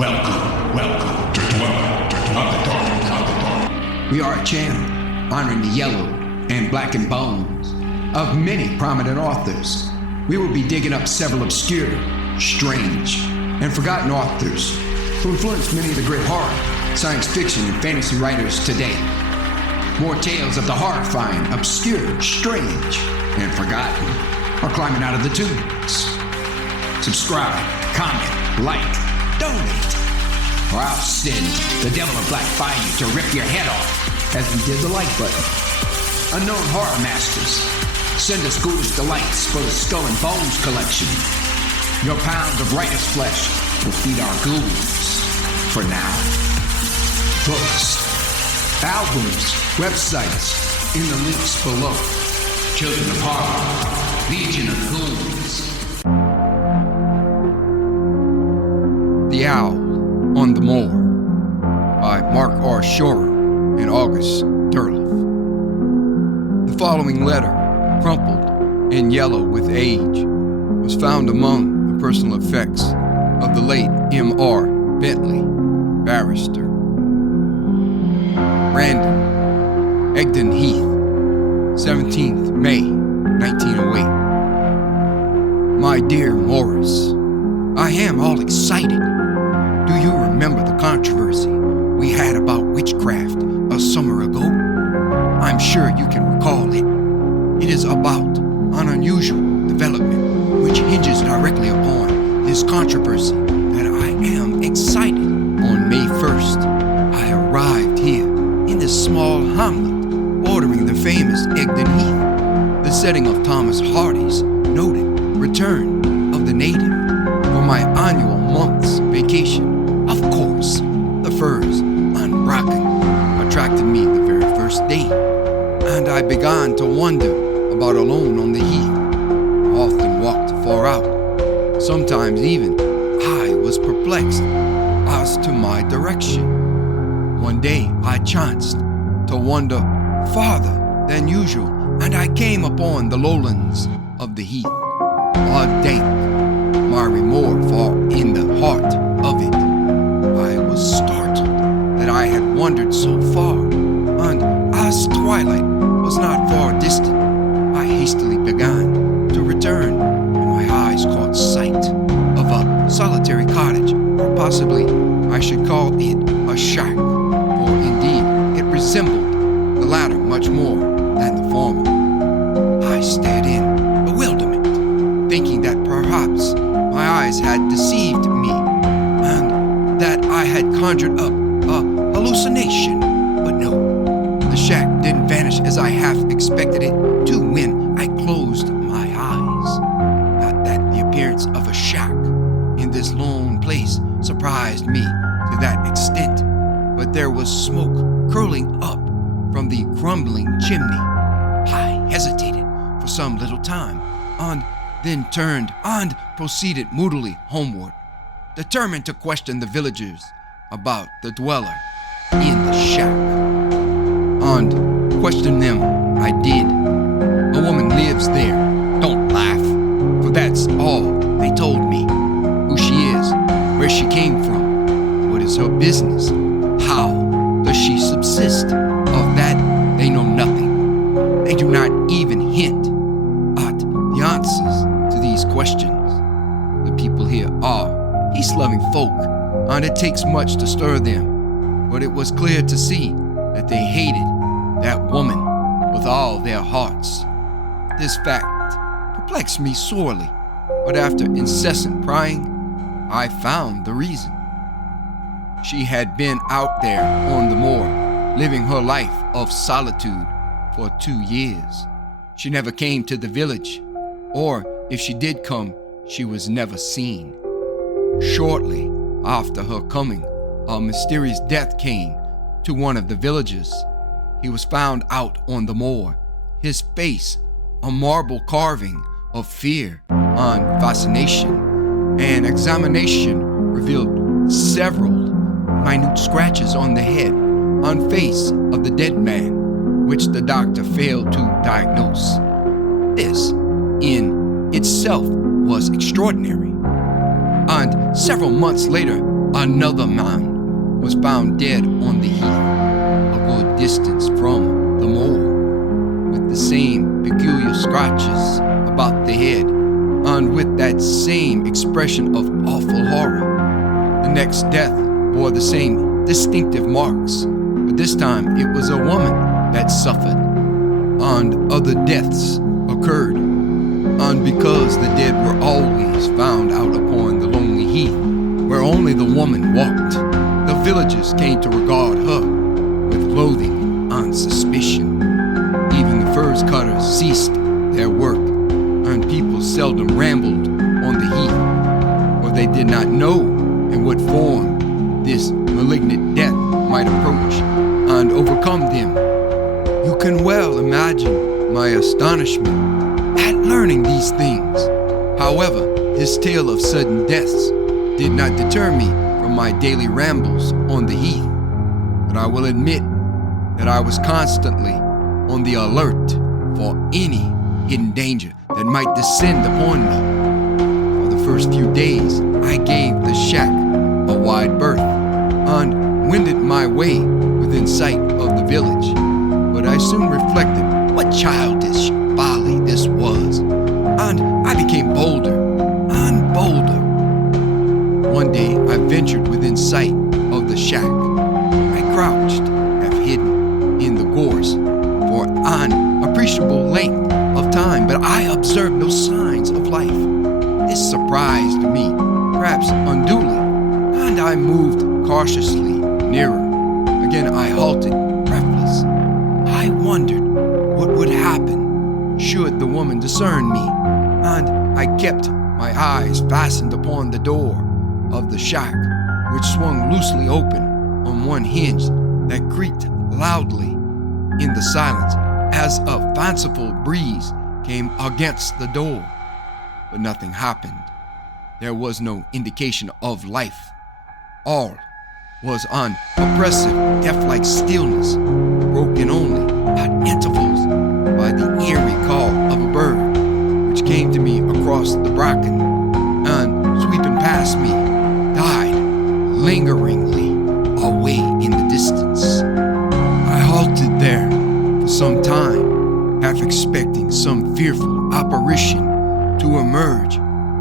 Welcome to Dwelling of the Dark. We are a channel honoring the yellow and blackened bones of many prominent authors. We will be digging up several obscure, strange, and forgotten authors who influenced many of the great horror, science fiction, and fantasy writers today. More tales of the horrifying, obscure, strange, and forgotten are climbing out of the tombs. Subscribe, comment, like, donate, or I'll send the Devil of Black by you to rip your head off, as we did the like button. Unknown horror masters, send us Ghouls delights for the Skull and Bones collection. Your pound of writer's flesh will feed our ghouls. For now, books, albums, websites, in the links below. Children of Horror, Legion of Ghouls. The Owl on the Moor by Marc R. Schorer and August Derleth. The following letter, crumpled and yellow with age, was found among the personal effects of the late M.R. Bentley, barrister. Brandon, Egdon Heath, 17th May, 1908. My dear Morris, I am all excited. Do you remember the controversy we had about witchcraft a summer ago? I'm sure you can recall it. It is about an unusual development which hinges directly upon this controversy that I am excited. On May 1st, I arrived here in this small hamlet bordering the famous Egdon Heath, the setting of Thomas Hardy's noted Return of the Native, for my annual month's vacation. Of course, the firs unbroken attracted me the very first day, and I began to wonder about alone on the heath. I often walked far out. Sometimes even I was perplexed as to my direction. One day I chanced to wander farther than usual, and I came upon the lowlands of the heath, a dank, miry moor far in the heart of it. I was startled that I had wandered so far, and as twilight was not far distant, I hastily began to return, and my eyes caught sight of a solitary cottage, or possibly I should call it a shack, for indeed it resembled the latter much more than the former. I stared in bewilderment, thinking that perhaps my eyes had deceived me, and that I had conjured up a hallucination. But no, the shack didn't vanish as I half expected it to when I closed my eyes. Not that the appearance of a shack in this lone place surprised me to that extent, but there was smoke curling up from the crumbling chimney. I hesitated for some little time, and then turned and proceeded moodily homeward, determined to question the villagers about the dweller in the shack. And question them I did. A woman lives there. Don't laugh, for that's all they told me. Who she is, where she came from, what is her business, how does she subsist. Of that they know nothing. They do not even hint at the answers to these questions. The people here are peace-loving folk, and it takes much to stir them, but it was clear to see that they hated that woman with all their hearts. This fact perplexed me sorely, but after incessant prying, I found the reason. She had been out there on the moor, living her life of solitude for 2 years. She never came to the village, or if she did come, she was never seen. Shortly after her coming, a mysterious death came to one of the villagers. He was found out on the moor, his face a marble carving of fear and fascination. An examination revealed several minute scratches on the head and face of the dead man, which the doctor failed to diagnose. This, in itself, was extraordinary. And several months later, another man was found dead on the heath, a good distance from the moor, with the same peculiar scratches about the head, and with that same expression of awful horror. The next death bore the same distinctive marks, but this time it was a woman that suffered, and other deaths occurred. And because the dead were always found out upon the lonely heath, where only the woman walked, the villagers came to regard her with loathing and suspicion. Even the furs cutters ceased their work, and people seldom rambled on the heath, for they did not know in what form this malignant death might approach and overcome them. You can well imagine my astonishment at learning these things. However, this tale of sudden deaths did not deter me from my daily rambles on the heath, but I will admit that I was constantly on the alert for any hidden danger that might descend upon me. For the first few days, I gave the shack a wide berth and wended my way within sight of the village, but I soon reflected what childish folly this was, and I became bolder and bolder. One day I ventured within sight of the shack. I crouched, half hidden in the gorse, for an appreciable length of time, but I observed no signs of life. This surprised me, perhaps unduly, and I moved cautiously nearer. Again I halted, breathless. I wondered what would happen should the woman discern me, and I kept my eyes fastened upon the door of the shack, which swung loosely open on one hinge that creaked loudly in the silence as a fanciful breeze came against the door. But nothing happened. There was no indication of life. All was an oppressive, death-like stillness, broken only at intervals by the eerie call of a bird, which came to me across the bracken and, sweeping past me, died lingeringly away in the distance. I halted there for some time, half expecting some fearful apparition to emerge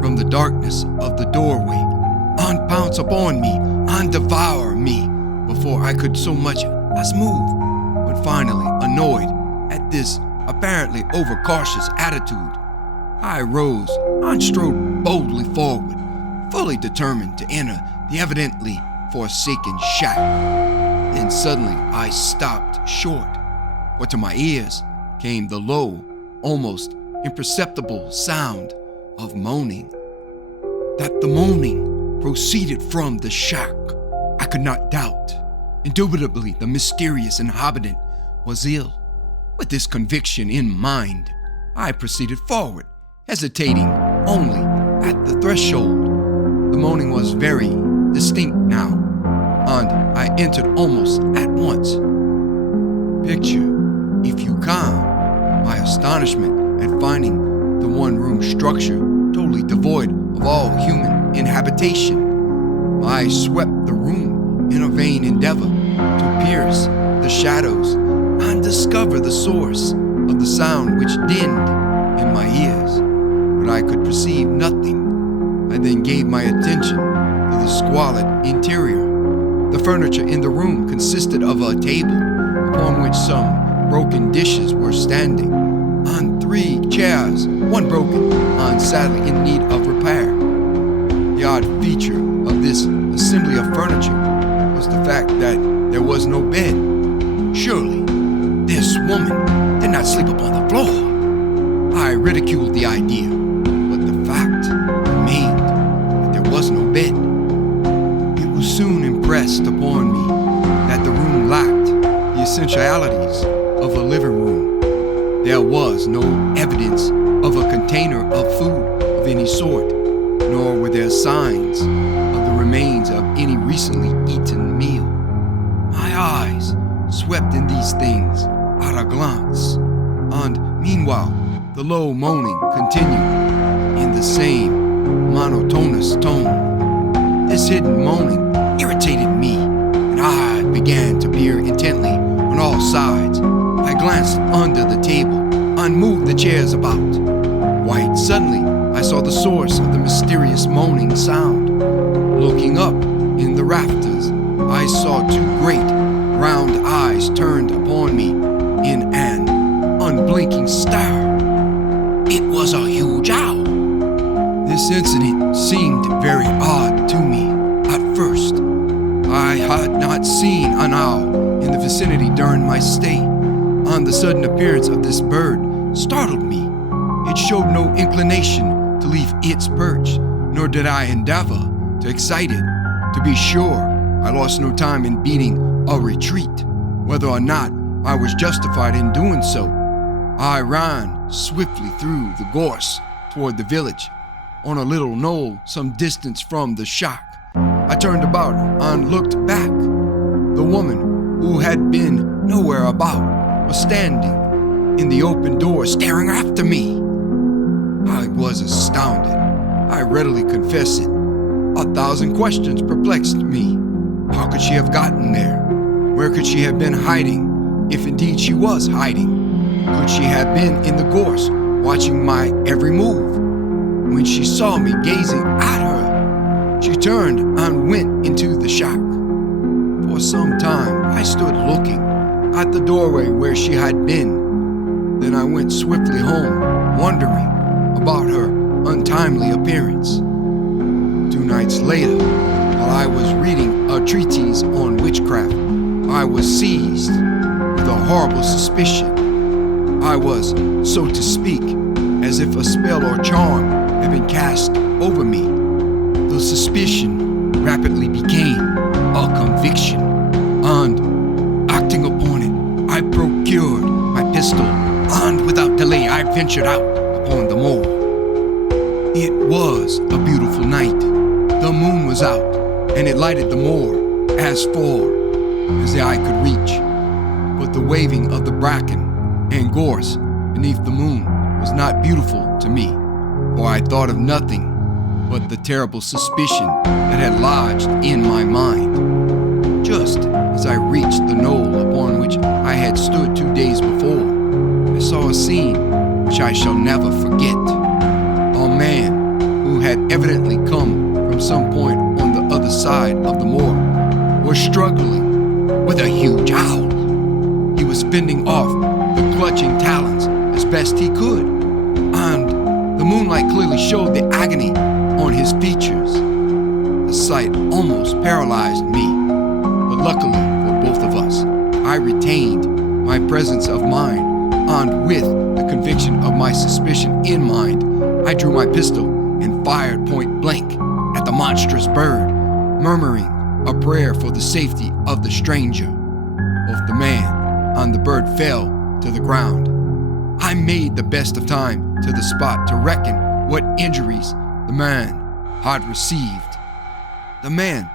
from the darkness of the doorway and pounce upon me and devour me before I could so much as move. But finally, annoyed at this apparently overcautious attitude, I rose and strode boldly forward, fully determined to enter the evidently forsaken shack. Then suddenly I stopped short, for to my ears came the low, almost imperceptible sound of moaning. That the moaning proceeded from the shack, I could not doubt. Indubitably, the mysterious inhabitant was ill. With this conviction in mind, I proceeded forward, hesitating only at the threshold. The moaning was very distinct now, and I entered almost at once. Picture, if you can, my astonishment at finding the one-room structure totally devoid of all human inhabitation. I swept the room in a vain endeavor to pierce the shadows and discover the source of the sound which dinned in my ears, but I could perceive nothing. I then gave my attention to the squalid interior. The furniture in the room consisted of a table upon which some broken dishes were standing, and 3 chairs, one broken and sadly in need of repair. The odd feature of this assembly of furniture was the fact that there was no bed. Surely, this woman did not sleep upon the floor. I ridiculed the idea, but the fact remained that there was no bed. It was soon impressed upon me that the room lacked the essentialities of a living room. There was no evidence of a container of food of any sort, nor were there signs of the remains of any recently eaten meal. My eyes swept in these things at a glance, and meanwhile the low moaning continued in the same monotonous tone. This hidden moaning irritated me, and I began to peer intently on all sides. I glanced under the table and moved the chairs about. Quite suddenly, I saw the source of the mysterious moaning sound. Looking up in the rafters, I saw two great, round eyes turned upon me in an unblinking stare. It was a huge owl. This incident seemed very odd to me at first. I had not seen an owl in the vicinity during my stay. The sudden appearance of this bird startled me. It showed no inclination to leave its perch, nor did I endeavor to excite it. To be sure, I lost no time in beating a retreat. Whether or not I was justified in doing so, I ran swiftly through the gorse toward the village, on a little knoll some distance from the shack. I turned about and looked back. The woman, who had been nowhere about, was standing in the open door staring after me. I was astounded. I readily confess it. 1,000 questions perplexed me. How could she have gotten there? Where could she have been hiding, if indeed she was hiding? Could she have been in the gorse, watching my every move? When she saw me gazing at her, she turned and went into the shack. For some time, I stood looking at the doorway where she had been. Then I went swiftly home, wondering about her untimely appearance. 2 nights later, while I was reading a treatise on witchcraft, I was seized with a horrible suspicion. I was, so to speak, as if a spell or charm had been cast over me. The suspicion rapidly became a conviction, and acting upon it, I procured my pistol, and without delay I ventured out upon the moor. It was a beautiful night. The moon was out, and it lighted the moor as far as the eye could reach. But the waving of the bracken and gorse beneath the moon was not beautiful to me, for I thought of nothing but the terrible suspicion that had lodged in my mind. Just as I reached the knoll upon which I had stood 2 days before, I saw a scene which I shall never forget. A man who had evidently come from some point on the other side of the moor was struggling with a huge owl. He was fending off the clutching talons as best he could, and the moonlight clearly showed the agony on his features. The sight almost paralyzed me, but luckily for both of us, I retained my presence of mind, and with the conviction of my suspicion in mind, I drew my pistol and fired point blank at the monstrous bird, murmuring a prayer for the safety of the stranger. Both the man and the bird fell to the ground. I made the best of time to the spot to reckon what injuries the man had received. The man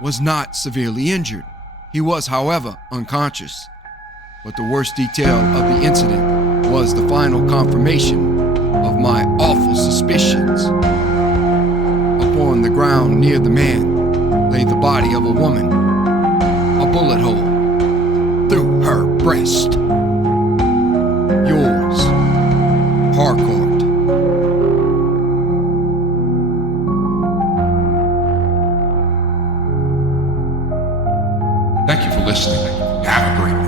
was not severely injured. He was, however, unconscious. But the worst detail of the incident was the final confirmation of my awful suspicions. Upon the ground near the man lay the body of a woman, a bullet hole through her breast. Yours, Harcourt. Thank you for listening. Have a great night.